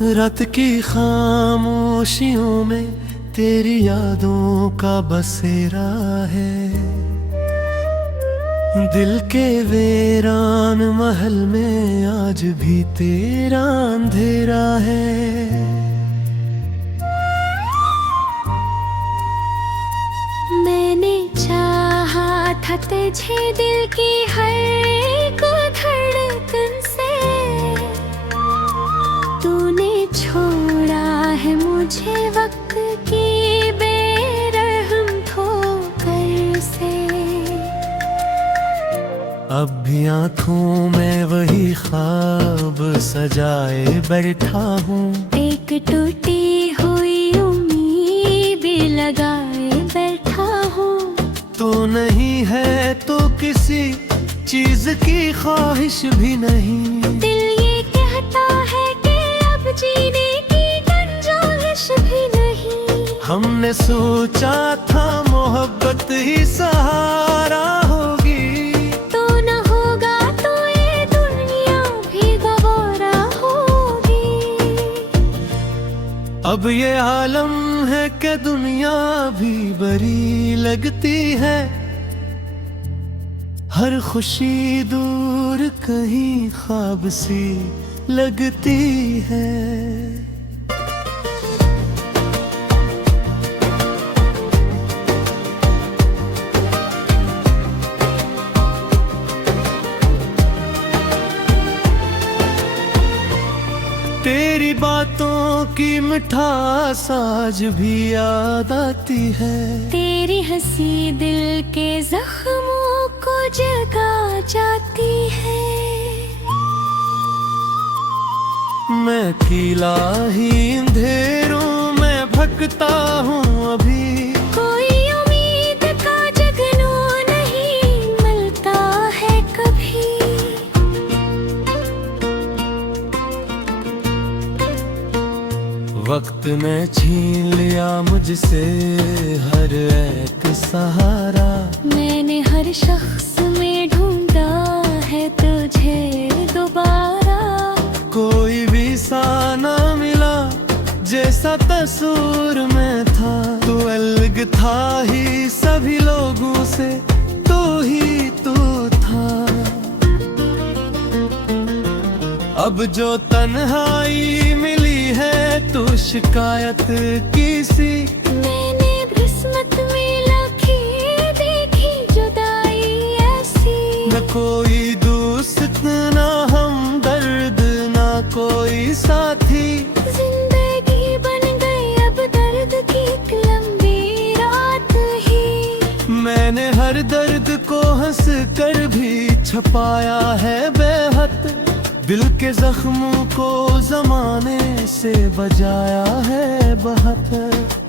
रात की खामोशियों में तेरी यादों का बसेरा है। दिल के वीरान महल में आज भी तेरा अंधेरा है। मैंने चाहा था तुझे दिल की हर एक धड़कन से, तूने छोड़ा है मुझे वक्त की बेरहम ठोकर से। अब भी आँखों में वही ख्वाब सजाए बैठा हूँ, एक टूटी हुई उम्मीद लगाए बैठा हूँ। तो नहीं है तो किसी चीज की ख्वाहिश भी नहीं। दिल ये कहता है कि अब जीने की गुंजाइश भी नहीं। हमने सोचा था मोहब्बत ही सहारा होगी, तो न होगा तो ये दुनिया भी गवारा होगी। अब ये आलम है कि दुनिया भी बड़ी लगती है। हर खुशी दूर कहीं ख्वाब सी लगती है। तेरी बातों की मिठास आज भी याद आती है। तेरी हंसी दिल के जख्मों को जगा जाती है। मैं अकेला ही अंधेरों में भटकता हूँ अभी, कोई उम्मीद का जगनू नहीं मिलता है कभी। वक्त ने छीन लिया मुझसे हर एक सहारा। मैंने हर शख्स में ढूंढा है तुझे दोबारा। कोई भी सा ना मिला जैसा तस्वीर में था। तू अलग था ही सभी लोगों से, तू ही तू था। अब जो तन्हाई मिली है तो शिकायत की सी। मैंने किस्मत में लखी देखी जुदाई ऐसी। न कोई दोस्त ना हमदर्द ना कोई साथी। जिंदगी बन गई अब दर्द की एक लंबी रात ही। मैंने हर दर्द को हंस कर भी छुपाया है बेहद। दिल के जख्मों को जमाने से बजाया है बहुत।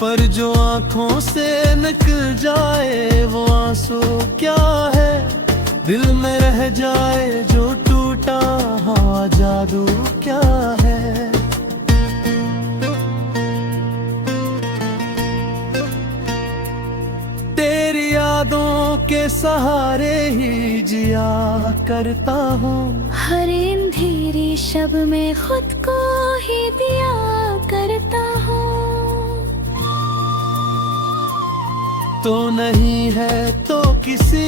पर जो आंखों से निकल जाए वो आंसू क्या है। दिल में रह जाए जो टूटा हुआ जादू क्या है। तेरी यादों के सहारे ही जिया करता हूँ। हर अंधेरी शब में खुद को ही दिया करता हूँ। तो नहीं है तो किसी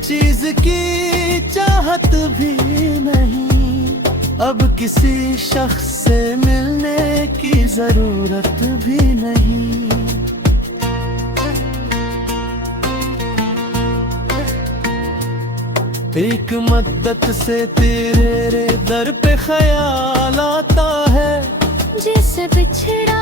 चीज की चाहत भी नहीं। अब किसी शख्स से मिलने की जरूरत भी नहीं। एक मद्दत से तेरे दर पे ख्याल आता है। जैसे बिछड़ा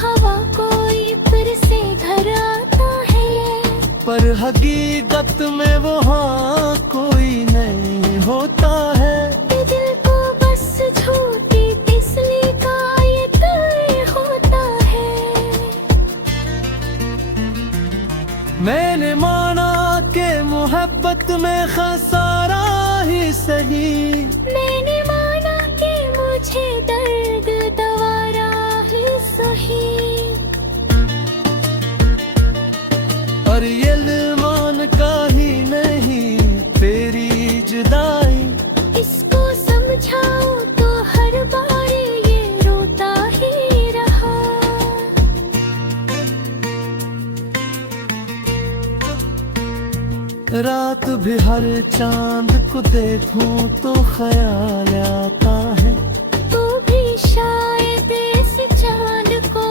हवा कोई फिर से घर आता है। पर हकीकत में वहाँ कोई नहीं होता है। दिल को बस झूठी तिसली का ये दिल होता है। मैंने माना के मोहब्बत में खसारा ही सही। मैंने माना कि मुझे दर्द दवारा ही सही। पर ये मान का ही नहीं तेरी जुदाई। इसको समझाओ तो हर बार ये रोता रात भी हर चांद को देखूं तो ख्याल आता है, तू भी शायद इस चांद को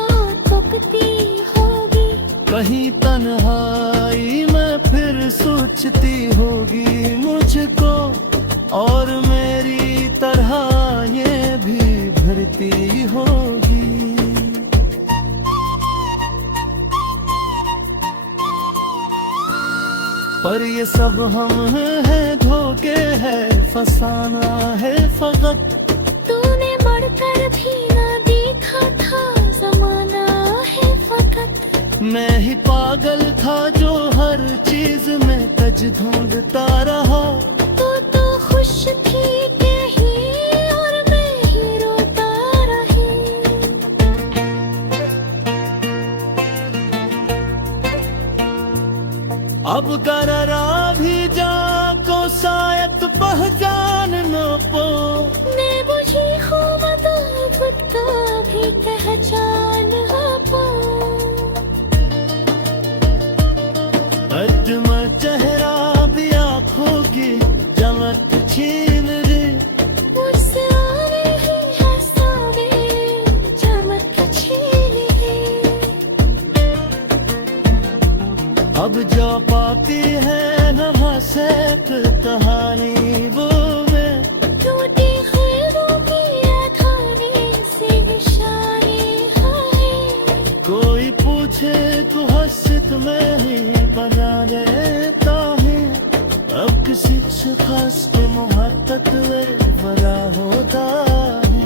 तकती होगी। कहीं तन्हाई में फिर सोचती होगी मुझको, और मेरी तरह ये भी भरती होगी। पर ये सब हम हैं, धोखे है, फसाना है फकत। तूने बढ़कर भी ना देखा था, जमाना है फकत। मैं ही पागल था जो हर चीज में तज ढूंढता रहा। तू तो खुश थी कहीं और मैं ही रोता रही। अब कररा भी जाको शायद पहचान न पो। मैं बुझी हूँ खुद का भी पहचान पो। अजमल चेहरा भी आँखों की चमक छीन रे। मुझसे आ रही है सावे चमक छीन रे। अब जो पाती है न हंसे कहानी वो मैं, टूटी ख्वाबों की अखाने से निशानी है। कोई पूछे तो हंसत में ही बना लेता है। अब किसी से खास पे मोहब्बत बड़ा होता है।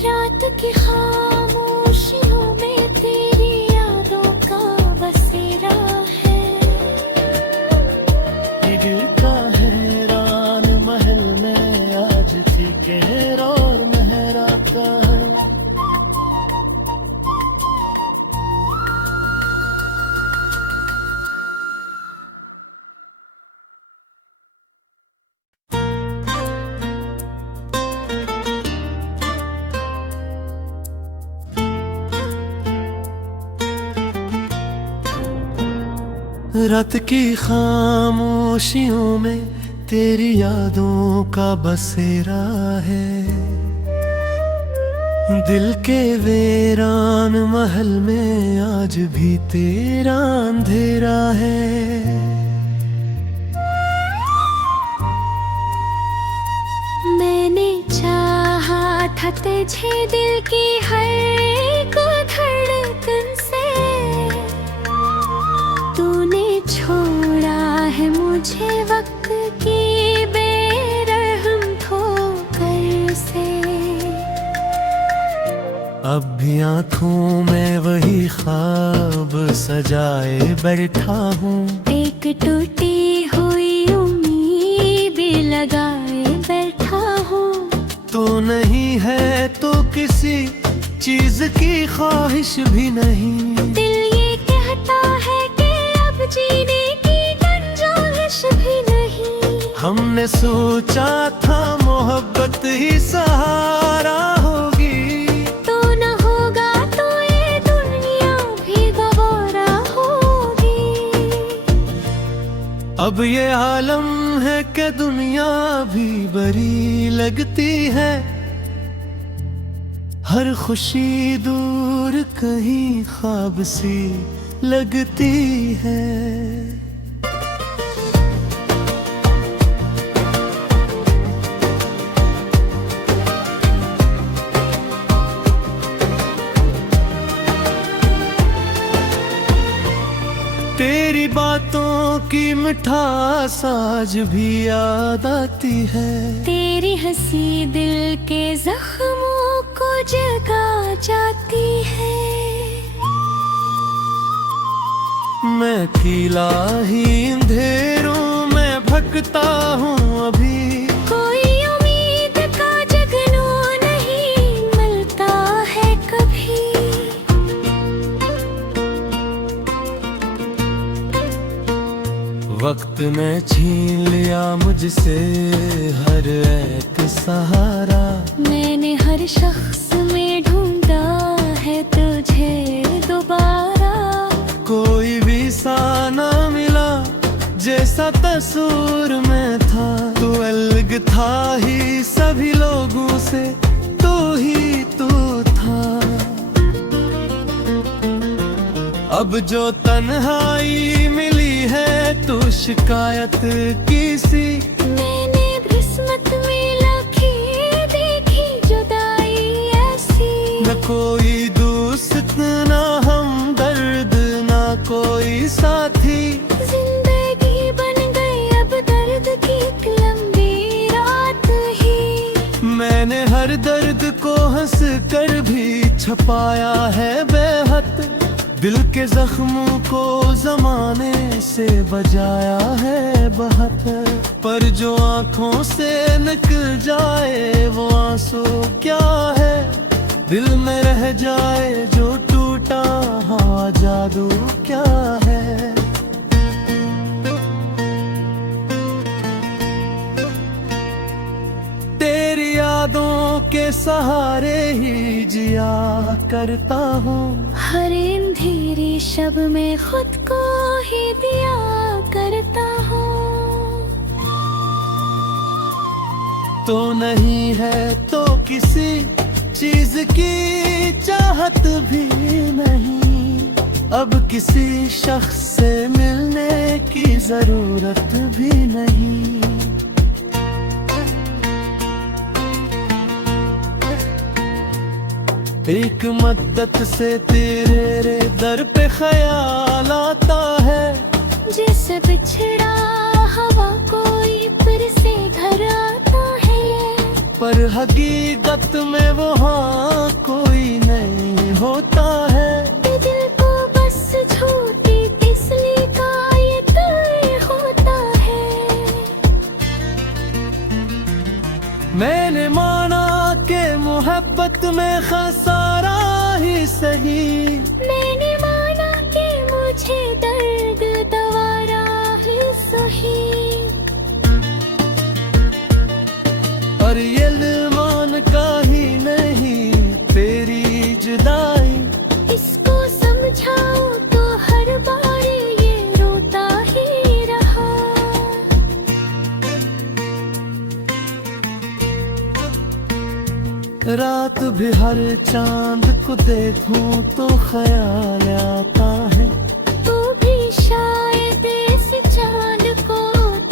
रात की खामोशियों में तेरी यादों का बसेरा है। दिल का हैरान महल में आज थी कहर और मेहरा का है। रात की खामोशियों में तेरी यादों का बसेरा है। दिल के वीरान महल में आज भी तेरा अंधेरा है। मैंने चाहा था तुझे दिल की हर एक धड़कन से। तूने छोड़ा है मुझे वक्त की बेरहम ठोकर से। अब भी आँखों में वही ख्वाब सजाए बैठा हूँ। एक टूटी हुई उम्मीद लगाए बैठा हूँ। तो नहीं है तो किसी चीज की ख्वाहिश भी नहीं। दिल ये कहता है कि अब जीने की गुंजाइश भी नहीं। हमने सोचा था मोहब्बत ही सहारा होगी। तो न होगा तो ये दुनिया भी गवारा होगी। अब ये आलम है कि दुनिया भी बड़ी लगती है। हर खुशी दूर कहीं ख्वाब सी लगती है। तेरी बातों की मिठास आज भी याद आती है। तेरी हंसी दिल के जख्मों को जगा जाती है। मैं अकेला ही अंधेरों में भटकता हूँ अभी। कोई उम्मीद का जगनू नहीं मिलता है कभी। वक्त ने छीन लिया मुझसे हर एक सहारा। मैंने हर शख्स में ढूंढा है तुझे सा तस्वीर में था। तू अलग था ही सभी लोगों से, तू ही तू था। अब जो तन्हाई मिली है तो शिकायत की सी। मैंने किस्मत में लखी देखी जुदाई ऐसी। न कोई दोस्त ना हमदर्द ना कोई साथी। जिंदगी बन गई अब दर्द की एक लंबी रात ही। मैंने हर दर्द को हंस कर भी छपाया है बेहद। दिल के जख्मों को जमाने से बजाया है बहुत। पर जो आंखों से निकल जाए वो आंसू क्या है। दिल में रह जाए जो टूटा हाँ जादू क्या है। तेरी यादों के सहारे ही जिया करता हूँ। हर अंधेरी शब में खुद को ही दिया करता हूँ। तो नहीं है तो किसी चीज की चाहत भी नहीं। अब किसी शख्स से मिलने की जरूरत भी नहीं। एक मद्दत से तेरे दर पे ख्याल आता है। जैसे बिछड़ा हवा कोई फिर से घर आता है। पर हकीकत में वो हाँ कोई नहीं होता है। दिल को बस झूठी तिसली का ये तय होता है। मैंने माना के मोहब्बत में खसारा ही सही। मैंने माना कि मुझे दर्द दवारा ही सही। और ये मान का ही नहीं तेरी जुदाई। इसको समझाओ तो हर बार ये रोता ही रहा। रात भी हर चांद को देखूं तो ख्याल आता है। तू भी शायद इस चांद को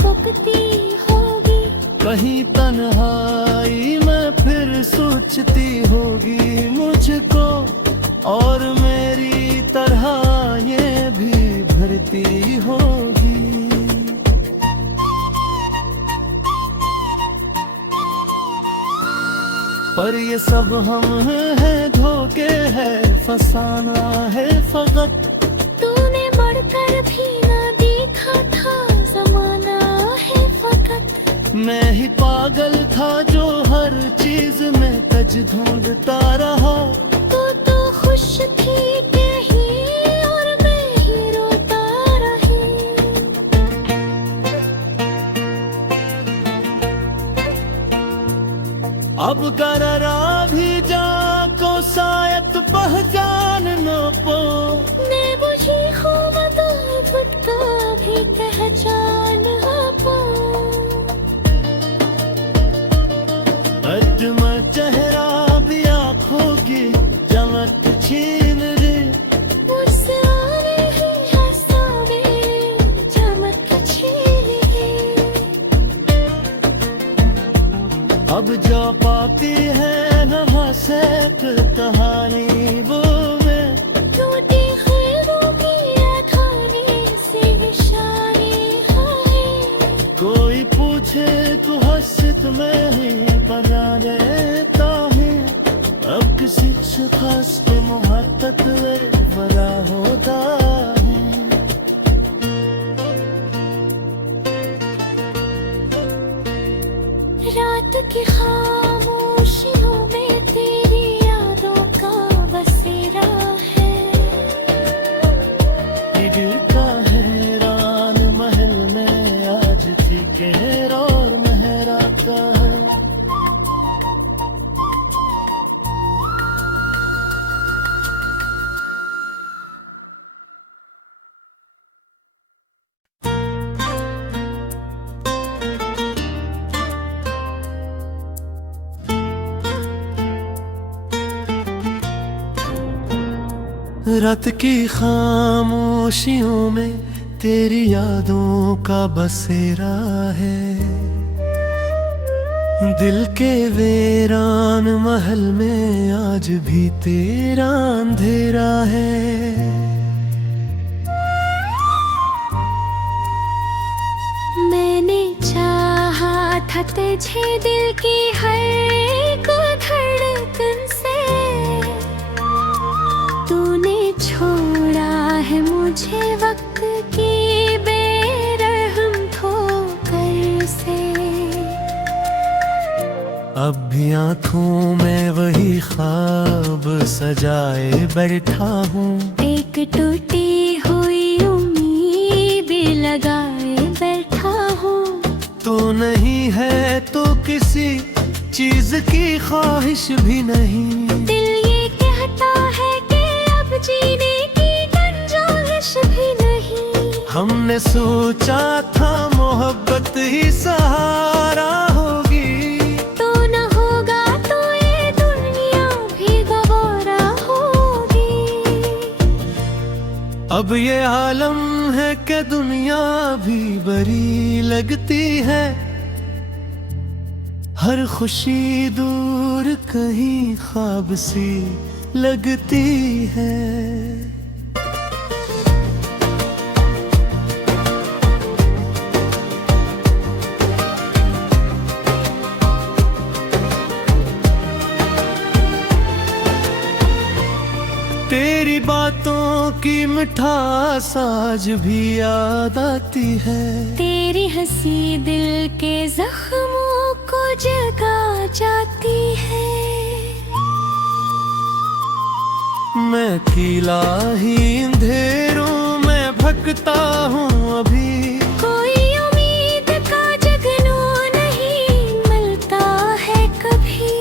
तकती होगी। कहीं तन्हाई में फिर सोचती होगी मुझको। और मेरी तरह ये भी भरती होगी। पर ये सब हम हैं धोखे है फसाना है फकत। तूने बढ़कर भी ना देखा था जमाना है फकत। मैं ही पागल था जो हर चीज में तज ढूंढता रहा। तो खुश थी कहीं और मैं ही रोता रही। अब गररा भी जा को शायद पहचान न पो। ने बुझी हो मत फुटका भी पहचान पो। अजमल चेहरा भी आँखों की चमक छीन रे। मुझसे आने ही हंसावे चमक छीन के। अब जो पाती है नहा से कहानी वो में। टूटी ख्वाबों की अठानी से निशानी है। कोई पूछे तो हंसत में ही बना लेता है। अब किसी से खास पे मोहब्बत बड़ा होता है। रात की खामोशियों में तेरी यादों का बसेरा है। दिल का हैरान महल में आज थी कहर और मेहरा का है। रात की खामोशियों में तेरी यादों का बसेरा है। दिल के वीरान महल में आज भी तेरा अंधेरा है। मैंने चाहा था तुझे दिल की हर एक धड़कन से, तूने छोड़ा है मुझे वक्त की बेरहम ठोकर से। अब भी आँखों में वही ख्वाब सजाए बैठा हूँ, एक टूटी हुई उम्मीद लगाए बैठा हूँ। तो नहीं है तो किसी चीज की ख्वाहिश भी नहीं। दिल ये कहता है कि अब जीने की गुंजाइश भी नहीं। हमने सोचा था मोहब्बत ही सहारा होगी, तो न होगा तो ये दुनिया भी गवारा होगी। अब ये आलम है कि दुनिया भी बड़ी लगती है। हर खुशी दूर कहीं ख्वाब सी लगती है। तेरी बातों की मिठास आज भी याद आती है। तेरी हंसी दिल के जख्मों को जगा जाती है। मैं अकेला ही अंधेरों में भटकता हूँ अभी। कोई उम्मीद का जगनू नहीं मिलता है कभी।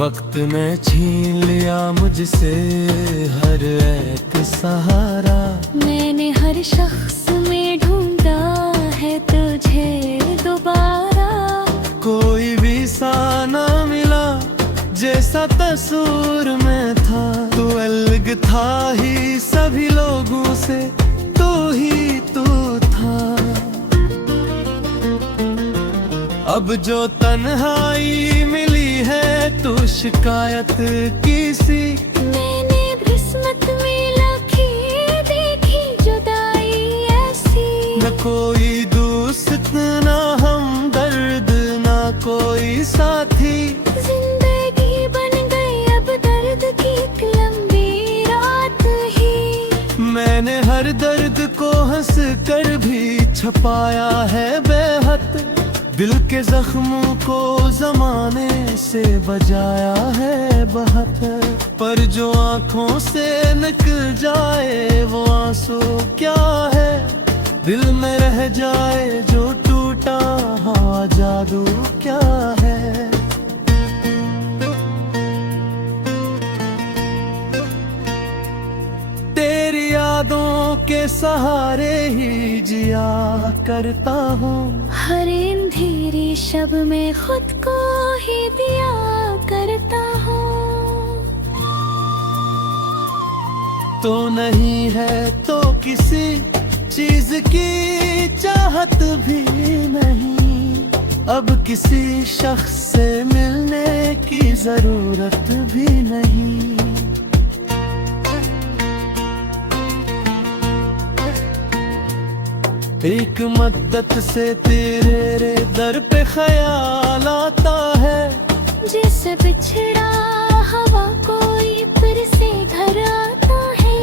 वक्त ने छीन लिया मुझसे हर एक सहारा। मैंने हर शख्स में ढूंढा है तुझे दोबारा। कोई भी सा ना मिला जैसा तस्वीर में था। तू अलग था ही सभी लोगों से, तू ही तू था। अब जो तन्हाई मिली है तो शिकायत की सी। मैंने किस्मत में लखी देखी जुदाई ऐसी। न कोई दोस्त ना हमदर्द ना कोई साथी। जिंदगी बन गई अब दर्द की एक लंबी रात ही। मैंने हर दर्द को हंस कर भी छुपाया है बेहद। दिल के जख्मों को जमाने से बजाया है बहुत। पर जो आँखों से निकल जाए वो आंसू क्या है। दिल में रह जाए जो टूटा हुआ जादू क्या है। तेरी यादों के सहारे ही जिया करता हूँ। हर अंधेरी शब में खुद को ही दिया करता हूँ। तो नहीं है तो किसी चीज की चाहत भी नहीं। अब किसी शख्स से मिलने की जरूरत भी नहीं। एक मद्दत से तेरे दर पे ख्याल आता है। जैसे बिछड़ा हवा कोई फिर से घर आता है।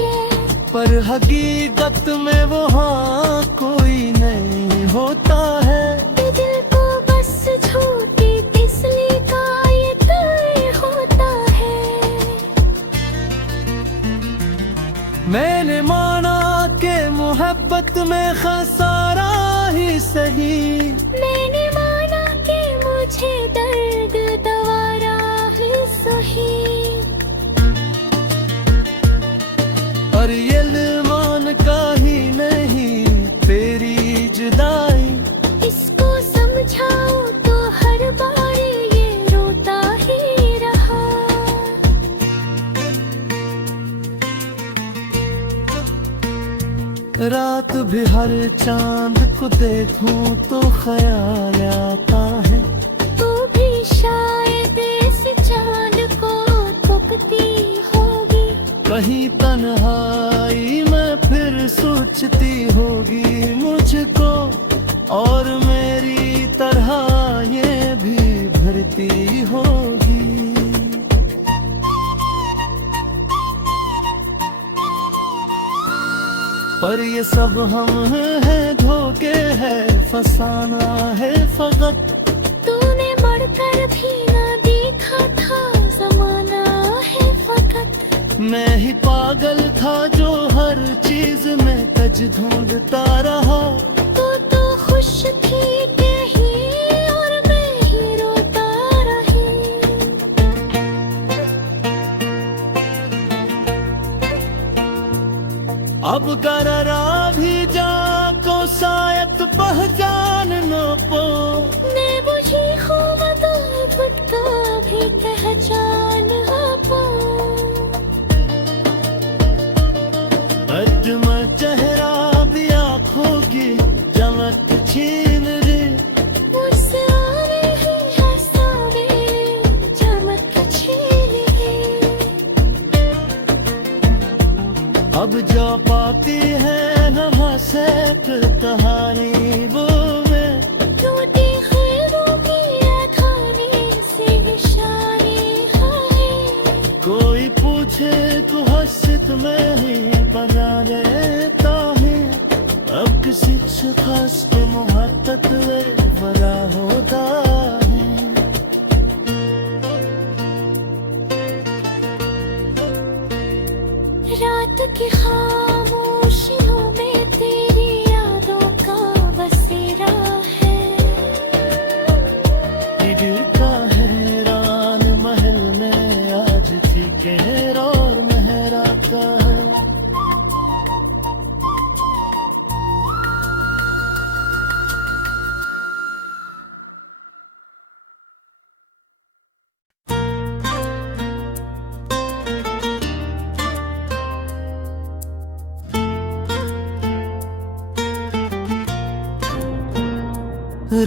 पर हकीकत में वहाँ कोई नहीं होता है। दिल को बस झूठी तिसली का ये डर होता है। मैंने माना के मोहब्बत में खसारा ही सही। मैंने माना कि मुझे दर्द दवारा ही सही। और ये मान का ही नहीं तेरी जुदाई। इसको समझाओ तो हर बार ये रोता रात भी हर चांद को देखूं तो ख्याल आता है, तू भी शायद इस चांद को तकती होगी। कहीं तन्हाई में फिर सोचती होगी मुझको, और मेरी तरह ये भी भरती होगी। पर ये सब हम हैं, धोखे है, फसाना है फकत। तूने बढ़कर भी ना देखा था, जमाना है फकत। मैं ही पागल था जो हर चीज में तज ढूंढता रहा। तो खुश थी कहीं और मैं ही रोता रही। अब गररा भी जाको शायद पहचान न पो। मैं बुझी खूब तो भटका भी पहचान पो। अजमा चेहरा भी आँखों की चमक छीन रे। मुझसे आवे ही हंसावे, चमक छीन रे। अब जो पाती है न हंसे फिर कहानी वो मैं। टूटी ख्यालों की अखानी से निशानी है। कोई पूछे तो हंसत में ही बना लेता है। अब किसी से खास पे मोहब्बत बड़ा होता है। रात की खामोशियों में तेरी यादों का बसेरा है। दिल का हैरान महल में आज भी कहर और मेहरा का है।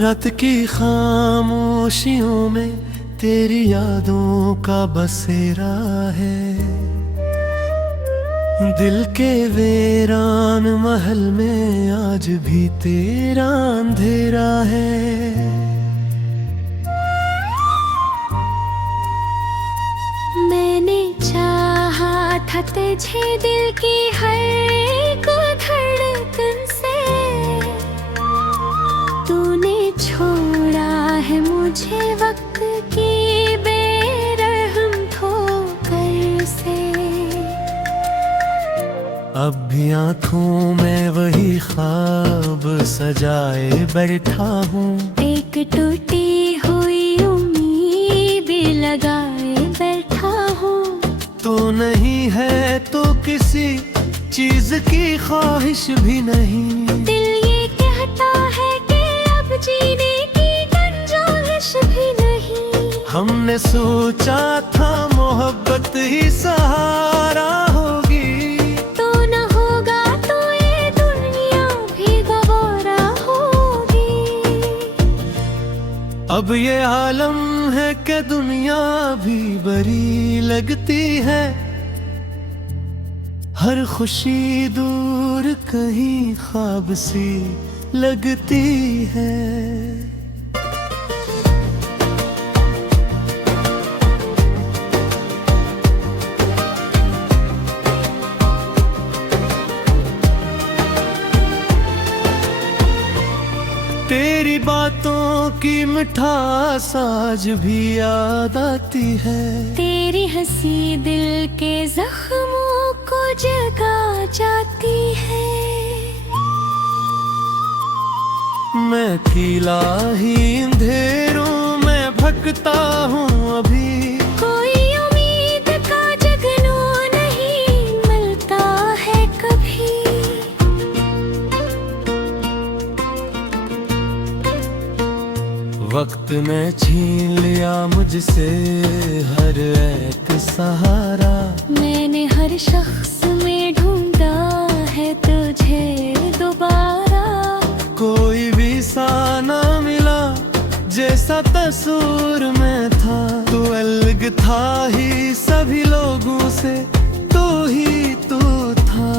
रात की खामोशियों में तेरी यादों का बसेरा है। दिल के वीरान महल में आज भी तेरा अंधेरा है। मैंने चाहा था तुझे दिल की हर एक धड़कन से। तूने छोड़ा है मुझे वक्त की बेरहम ठोकर से। अब भी आँखों में वही ख्वाब सजाए बैठा हूँ। एक टूटी हुई उम्मीद लगाए बैठा हूँ। तो नहीं है तो किसी चीज की ख्वाहिश भी नहीं। दिल ये कहता है कि अब जीने की गुंजाइश भी नहीं। हमने सोचा था मोहब्बत ही सहारा होगी। तो न होगा तो ये दुनिया भी गवारा होगी। अब ये आलम है कि दुनिया भी बड़ी लगती है। हर खुशी दूर कहीं ख्वाब सी लगती है। तेरी बातों की मिठास आज भी याद आती है। तेरी हंसी दिल के जख्मों को जगा जाती है। मैं अकेला ही अंधेरों में भटकता हूँ अभी। कोई उम्मीद का जगनू नहीं मिलता है कभी। वक्त ने छीन लिया मुझसे हर एक सहारा। मैंने हर शख्स में ढूंढा है तुझे दोबारा। कोई भी सा ना मिला जैसा तस्वीर में था। तू अलग था ही सभी लोगों से, तू ही तू था।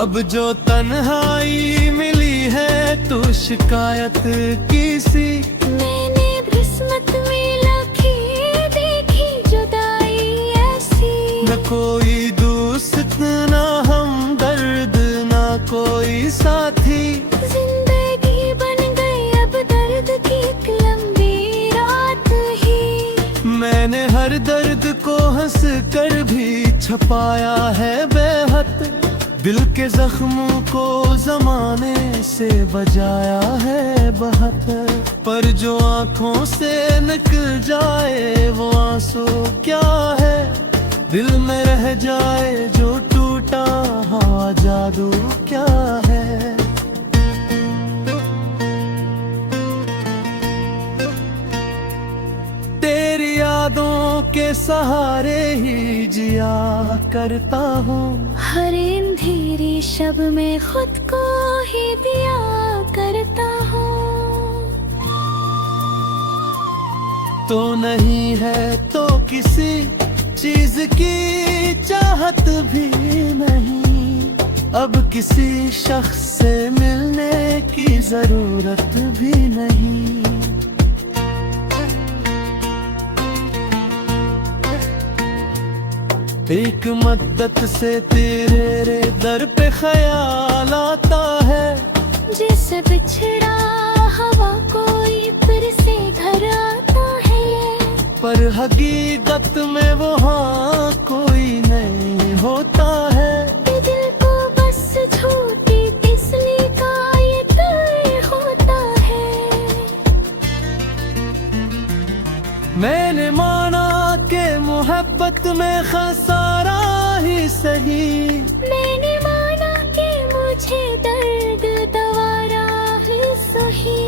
अब जो तन्हाई मिली है तो शिकायत की सी। मैंने किस्मत में लखी देखी जुदाई ऐसी। न कोई दोस्त ना हमदर्द ना कोई साथी। जिंदगी बन गई अब दर्द की एक लंबी रात ही। मैंने हर दर्द को हंस कर भी छपाया है बेहद। दिल के जख्मों को जमाने से बजाया है बहुत। पर जो आंखों से निकल जाए वो आंसू क्या है। दिल में रह जाए जो टूटा हुआ जादू क्या है। तेरी यादों के सहारे ही जिया करता हूँ। हर अंधेरी शब में खुद को ही दिया करता हूँ। तो नहीं है तो किसी चीज की चाहत भी नहीं। अब किसी शख्स से मिलने की जरूरत भी नहीं। एक मद्दत से तेरे दर पे ख्याल आता है। जैसे बिछड़ा हवा कोई फिर से घर आता है। पर हकीकत में वो हाँ कोई नहीं होता है। दिल को बस झूठी तिसली का ये डर होता है। मैंने माना के मोहब्बत में खसारा ही सही। मैंने माना कि मुझे दर्द दवारा ही सही।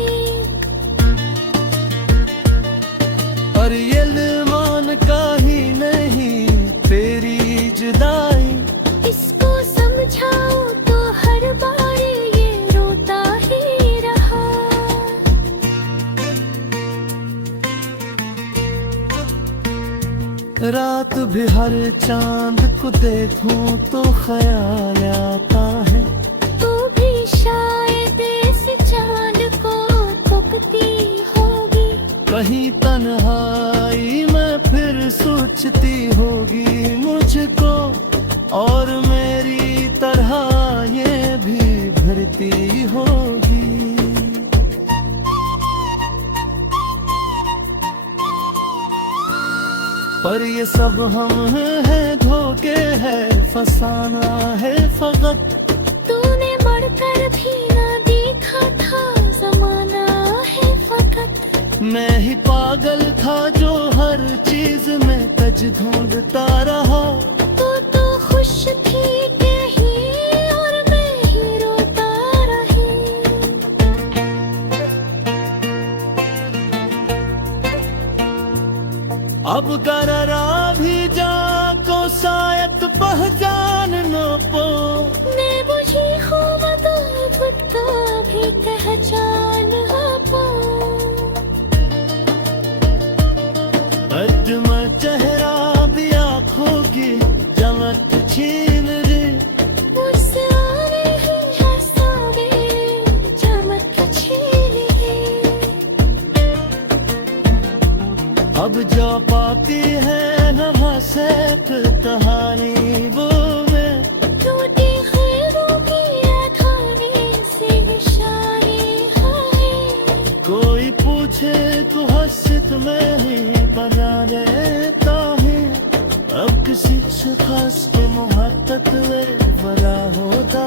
और ये मान का ही नहीं तेरी जुदाई। इसको समझाओ तो हर बार ये रोता ही रहा। रात भी हर चांद को देखूं तो ख्याल आता है। तू भी शायद इस चांद को तकती होगी। कहीं तन्हाई में फिर सोचती होगी मुझको। और मेरी तरह ये भी भरती होगी। पर ये सब हम हैं धोखे है फसाना है फकत। तूने बढ़कर भी ना देखा था जमाना है फकत। मैं ही पागल था जो हर चीज में तज ढूंढता रहा। तो खुश थी कहीं और मैं ही रोता रही। अब कररा भी जा को शायद पहचान न पो। मैं बुझी खूब तो खुद को भी पहचान पो। अजमा चेहरा भी आँखों की चमक छीन रे। मुझसे आने ही हंसावे चमक छीन रे। अब जो पाती है नवा से कहानी वो में। टूटी ख्यालों की अठानी से निशानी है। कोई पूछे तो हंसत में ही बना लेता है। अब किसी से खास के मोहब्बत में बड़ा होता